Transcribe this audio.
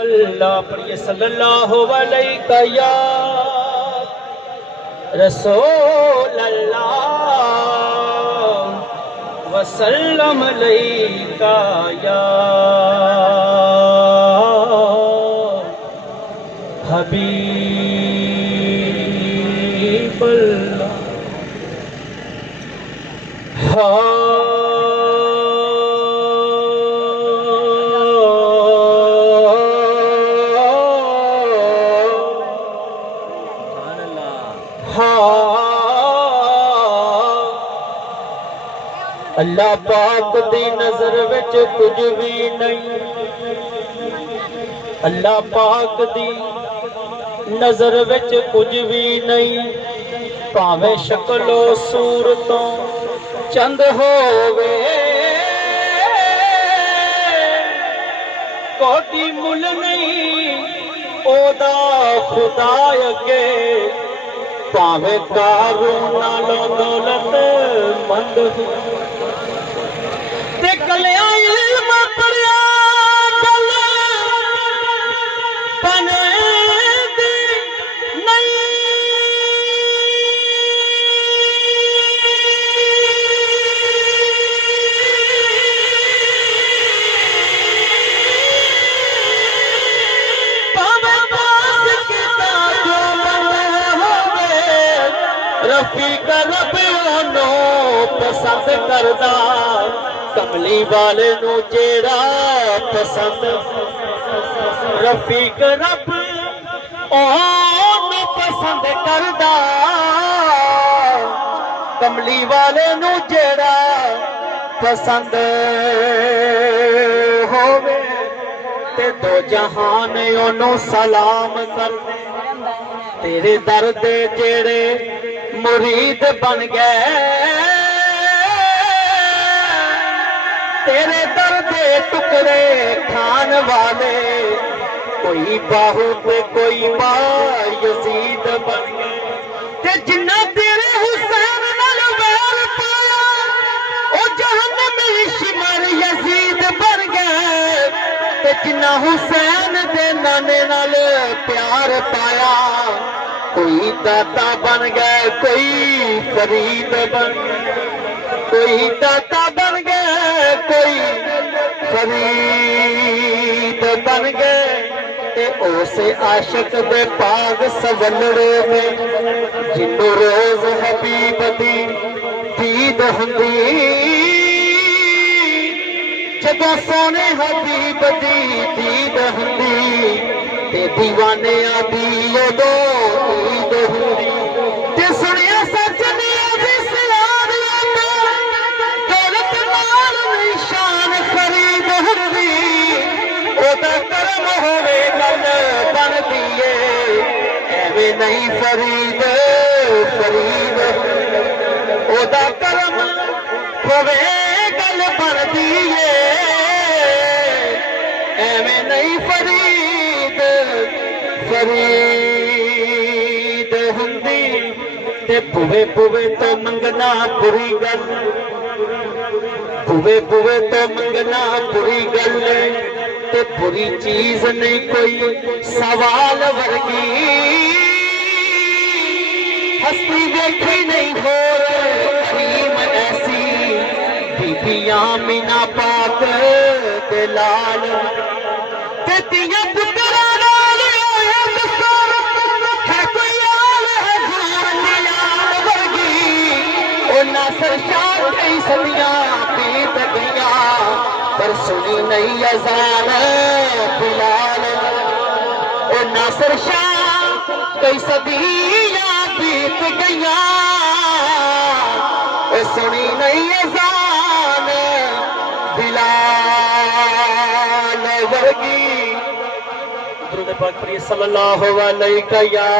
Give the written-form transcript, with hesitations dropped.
अल्लाह पढ़िए सल्लल्लाहु अलैहि या रसूल अल्लाह वसल्लम अलैका या हबीब अल्लाह। अल्लाह पाक दी नजर विच कुछ भी नहीं, अल्लाह पाक दी नजर विच कुछ भी नहीं। भावें शक्लो सूरतों चंद होवे, कोटी मुल नहीं ओदा खुदा अगे। भावें कारून नालों दौलत मंद हो, ते कलिया इल्म पढ़िया गल बने दी नहीं। भावें पास किता जो बने होवे, रफीक रब ओनू पसंद करदा। कमली वाले नू जेड़ा पसंद, रफीक रब ओनू पसंद करदा। कमली वाले नू जेड़ा पसंद होवे, ते दो जहान ओनू सलाम करदे। तेरे दर दे जेड़े मुरीद बन गए, तेरे दर दे टुकड़े खान वाले। कोई बाहू पे कोई बा यजीद बन गए, ते जिन्ना तेरे हुसैन नाल वैर पाया, ओ जहन्नम में शिमर यजीद बन गए। ते जिन्ना हुसैन दे नाने नाल प्यार पाया, कोई दाता बन गए कोई फरीद बन गए। कोई दाता बन गए कोई फरीद बन गए। उसे आशिक दे पाग सवलड़े में, जिन्नू रोज हबीब दी दीद हुंदी। जदों सोने हबीब दी दीद हुंदी, ते दीवाने दी उदों ईद हुंदी। ते सुनिया सच करम होवे गल बन दिए, एवें नहीं फरीद फरीद। ओदा करम होवे गल बन दिए, एवें नहीं फरीद फरीद हुंदी। ते बुवे बुवे तो मंगना बुरी गल, बुवे बुवे तो मंगना बुरी गल। ते बुरी चीज नहीं कोई सवाल वर्गी, हस्ती देखी नहीं होर करीम ऐसी। बीबियां मीना पाक दे लाल, ते तियां पुत्रा नाल है कोई आल है जान वर्गी। ओ नासर शाह कई सदियां बीत गईयां, पर सुनी नहीं अज़ान बिलाल। ओ नासिर शाह कई सदियां बीत गईयां, ओ सुनी नहीं अज़ान बिलाल वर्गी। दुरूद पाक पढ़िए सल्लल्लाहु अलैहि या